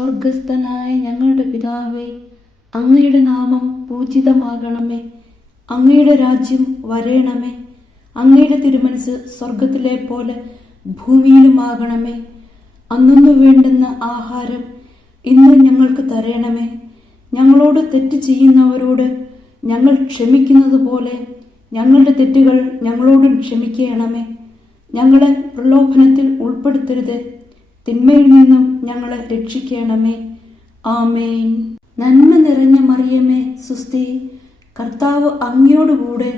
സ്വർഗസ്ഥനായ ഞങ്ങളുടെ പിതാവേ, അങ്ങയുടെ നാമം പൂജിതമാകണമേ. അങ്ങയുടെ രാജ്യം വരേണമേ. അങ്ങയുടെ തിരുമനസ് സ്വർഗത്തിലെ പോലെ ഭൂമിയിലുമാകണമേ. അന്നു വേണ്ടുന്ന ആഹാരം ഇന്ന് ഞങ്ങൾക്ക് തരണമേ. ഞങ്ങളോട് തെറ്റ് ചെയ്യുന്നവരോട് ഞങ്ങൾ ക്ഷമിക്കുന്നത് പോലെ ഞങ്ങളുടെ തെറ്റുകൾ ഞങ്ങളോടും ക്ഷമിക്കണമേ. ഞങ്ങളെ പ്രലോഭനത്തിൽ ഉൾപ്പെടുത്തരുത്, തിന്മയിൽ നിന്നും ഞങ്ങളെ രക്ഷിക്കണമേ. ആമേൻ. നന്മ നിറഞ്ഞ മറിയമേ, സുസ്തി, കർത്താവ് അങ്ങയോടുകൂടെ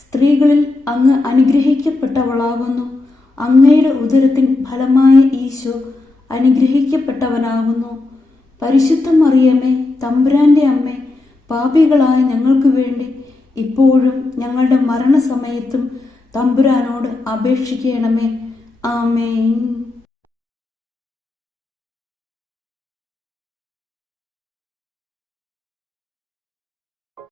സ്ത്രീകളിൽ അങ്ങ് അനുഗ്രഹിക്കപ്പെട്ടവളാകുന്നു. അങ്ങയുടെ ഉദരത്തിൻ ഫലമായ ഈശോ അനുഗ്രഹിക്കപ്പെട്ടവനാകുന്നു. പരിശുദ്ധ മറിയമേ, തമ്പുരാന്റെ അമ്മേ, പാപികളായ ഞങ്ങൾക്ക് വേണ്ടി ഇപ്പോഴും ഞങ്ങളുടെ മരണസമയത്തും തമ്പുരാനോട് അപേക്ഷിക്കണമേ. ആമേൻ.